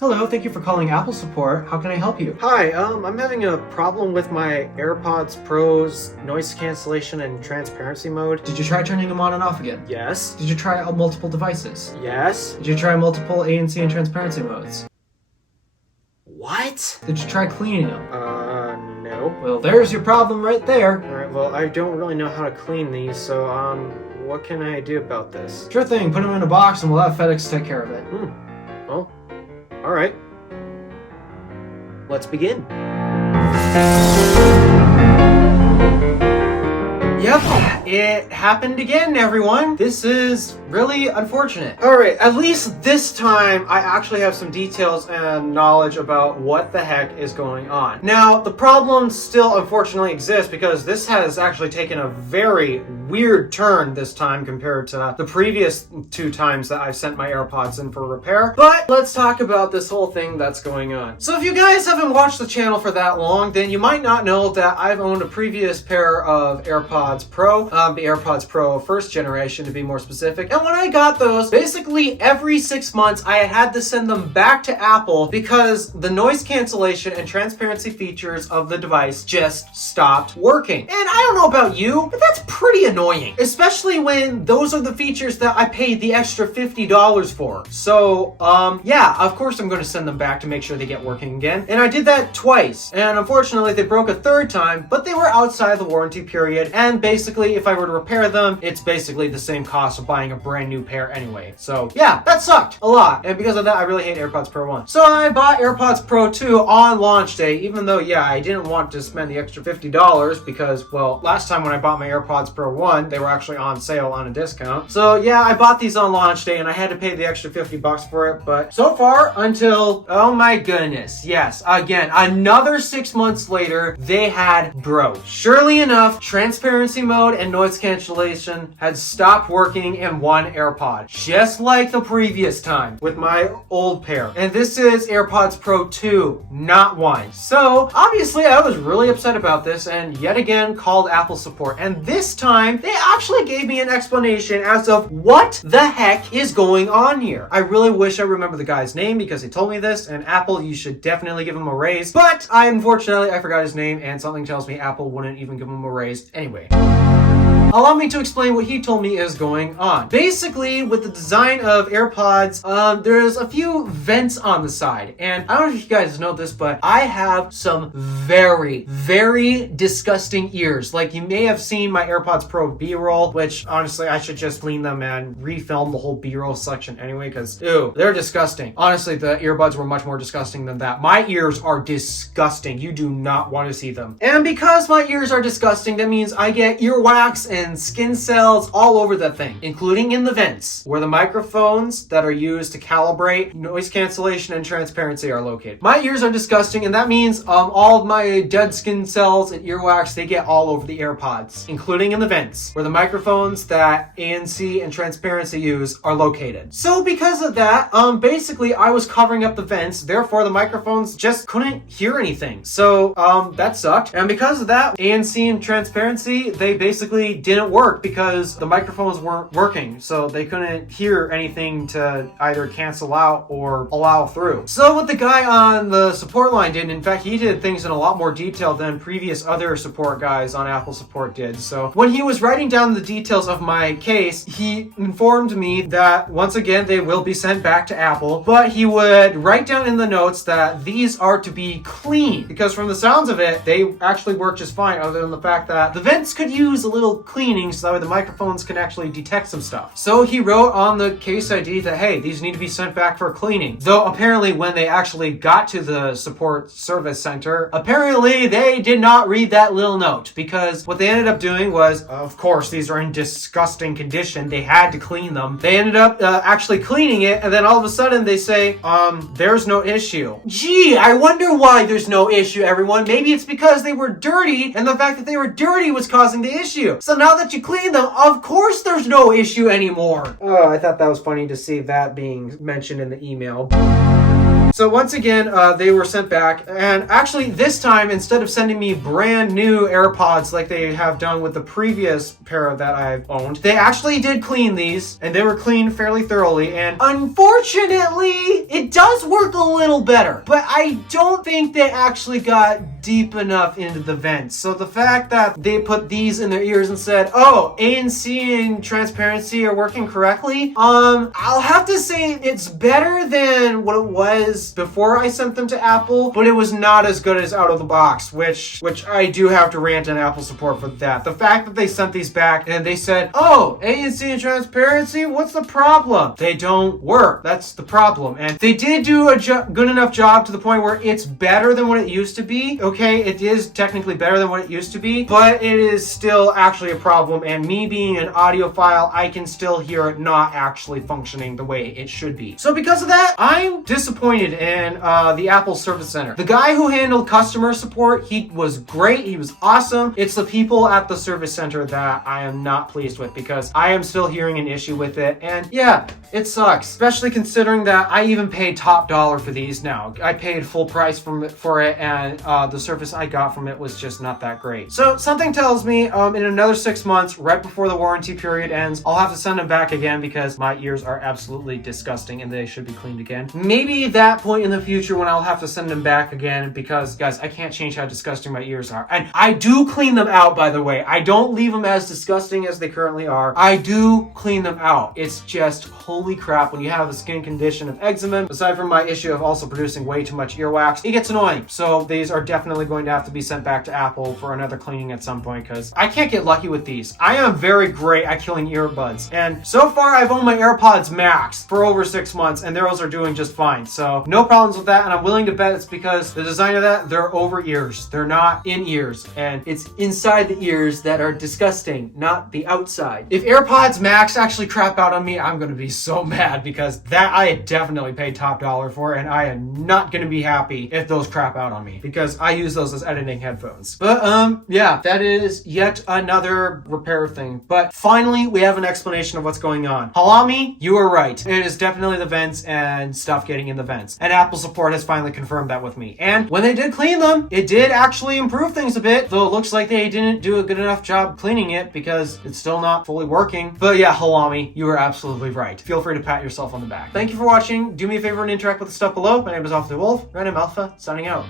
Hello, thank you for calling Apple support. How can I help you? Hi, I'm having a problem with my AirPods Pro's noise cancellation and transparency mode. Did you try turning them on and off again? Yes. Did you try multiple devices? Yes. Did you try multiple ANC and transparency modes? What? Did you try cleaning them? No. Well, there's your problem right there. Alright, well, I don't really know how to clean these, so, what can I do about this? Sure thing, put them in a box and we'll have FedEx take care of it. Well, alright. Let's begin. Yep, it happened again, everyone. This is really unfortunate. Alright, at least this time I actually have some details and knowledge about what the heck is going on. Now, the problem still unfortunately exists because this has actually taken a very weird turn this time compared to the previous 2 times that I've sent my AirPods in for repair. But let's talk about this whole thing that's going on. So if you guys haven't watched the channel for that long, then you might not know that I've owned a previous pair of AirPods Pro, the AirPods Pro first generation to be more specific. And when I got those, basically every 6 months I had to send them back to Apple because the noise cancellation and transparency features of the device just stopped working. And I don't know about you, but that's pretty annoying, especially when those are the features that I paid the extra $50 for. So, yeah, of course I'm going to send them back to make sure they get working again. And I did that twice. And unfortunately, they broke a 3rd time, but they were outside the warranty period. And basically, if I were to repair them, it's basically the same cost of buying a brand new pair anyway. So yeah, that sucked a lot. And because of that, I really hate AirPods Pro 1. So I bought AirPods Pro 2 on launch day, even though, yeah, I didn't want to spend the extra $50 because, well, last time when I bought my AirPods Pro 1, they were actually on sale on a discount. So yeah, I bought these on launch day and I had to pay the extra $50 for it. But so far until, oh my goodness, yes, again, another 6 months later, they had broke. Surely enough, transparency mode and noise cancellation had stopped working in one AirPod, just like the previous time with my old pair. And this is AirPods Pro 2, not 1. So obviously I was really upset about this and yet again called Apple support. And this time they actually gave me an explanation as of what the heck is going on here. I really wish I remember the guy's name because he told me this, and Apple, you should definitely give him a raise. But unfortunately I forgot his name and something tells me Apple wouldn't even give him a raise anyway. Allow me to explain what he told me is going on. Basically, with the design of AirPods, there's a few vents on the side. And I don't know if you guys know this, but I have some very, very disgusting ears. Like, you may have seen my AirPods Pro B-roll, which honestly, I should just clean them and refilm the whole B-roll section anyway, because, ew, they're disgusting. Honestly, the earbuds were much more disgusting than that. My ears are disgusting. You do not want to see them. And because my ears are disgusting, that means I get earwax and skin cells all over the thing, including in the vents, where the microphones that are used to calibrate noise cancellation and transparency are located. My ears are disgusting, and that means all of my dead skin cells and earwax, they get all over the AirPods, including in the vents, where the microphones that ANC and transparency use are located. So because of that, basically I was covering up the vents, therefore the microphones just couldn't hear anything. So that sucked. And because of that, ANC and transparency, they basically didn't work because the microphones weren't working, so they couldn't hear anything to either cancel out or allow through. So what the guy on the support line did, in fact, he did things in a lot more detail than previous other support guys on Apple support did. So when he was writing down the details of my case, he informed me that once again they will be sent back to Apple, but he would write down in the notes that these are to be clean, because from the sounds of it, they actually work just fine, other than the fact that the vents could use a little cleaning so that way the microphones can actually detect some stuff. So he wrote on the case ID that, hey, these need to be sent back for cleaning. Though apparently when they actually got to the support service center, apparently they did not read that little note, because what they ended up doing was, of course, these are in disgusting condition. They had to clean them. They ended up actually cleaning it, and then all of a sudden they say, there's no issue. Gee, I wonder why there's no issue, everyone. Maybe it's because they were dirty, and the fact that they were dirty was causing the issue. So now that you clean them, of course there's no issue anymore. Oh, I thought that was funny to see that being mentioned in the email. So once again, they were sent back, and actually this time, instead of sending me brand new AirPods like they have done with the previous pair that I've owned, they actually did clean these, and they were cleaned fairly thoroughly, and unfortunately, it does work a little better, but I don't think they actually got deep enough into the vents. So the fact that they put these in their ears and said, oh, ANC and transparency are working correctly, I'll have to say it's better than what it was before I sent them to Apple, but it was not as good as out of the box, which I do have to rant on Apple support for that. The fact that they sent these back and they said, oh, ANC and transparency, what's the problem? They don't work. That's the problem. And they did do a good enough job to the point where it's better than what it used to be. Okay, it is technically better than what it used to be, but it is still actually a problem. And me being an audiophile, I can still hear it not actually functioning the way it should be. So because of that, I'm disappointed in the Apple Service Center. The guy who handled customer support, he was great. He was awesome. It's the people at the service center that I am not pleased with, because I am still hearing an issue with it. And yeah, it sucks, especially considering that I even paid top dollar for these now. I paid full price for it, and the service I got from it was just not that great. So something tells me in another 6 months, right before the warranty period ends, I'll have to send them back again because my ears are absolutely disgusting and they should be cleaned again. Maybe that point in the future when I'll have to send them back again, because guys, I can't change how disgusting my ears are. And I do clean them out, by the way. I don't leave them as disgusting as they currently are. I do clean them out. It's just, holy crap, when you have a skin condition of eczema, aside from my issue of also producing way too much earwax, it gets annoying. So these are definitely going to have to be sent back to Apple for another cleaning at some point, because I can't get lucky with these. I am very great at killing earbuds. And so far, I've owned my AirPods Max for over 6 months, and those are doing just fine. So no problems with that, and I'm willing to bet it's because the design of that, they're over ears. They're not in ears, and it's inside the ears that are disgusting, not the outside. If AirPods Max actually crap out on me, I'm gonna be so mad, because that I definitely paid top dollar for, and I am not gonna be happy if those crap out on me, because I use those as editing headphones. But yeah, that is yet another repair thing. But finally, we have an explanation of what's going on. Halami, you were right. It is definitely the vents and stuff getting in the vents. And Apple support has finally confirmed that with me. And when they did clean them, it did actually improve things a bit, though it looks like they didn't do a good enough job cleaning it because it's still not fully working. But yeah, Halami, you were absolutely right. Feel free to pat yourself on the back. Thank you for watching. Do me a favor and interact with the stuff below. My name is DeWolf, Random Alpha, signing out.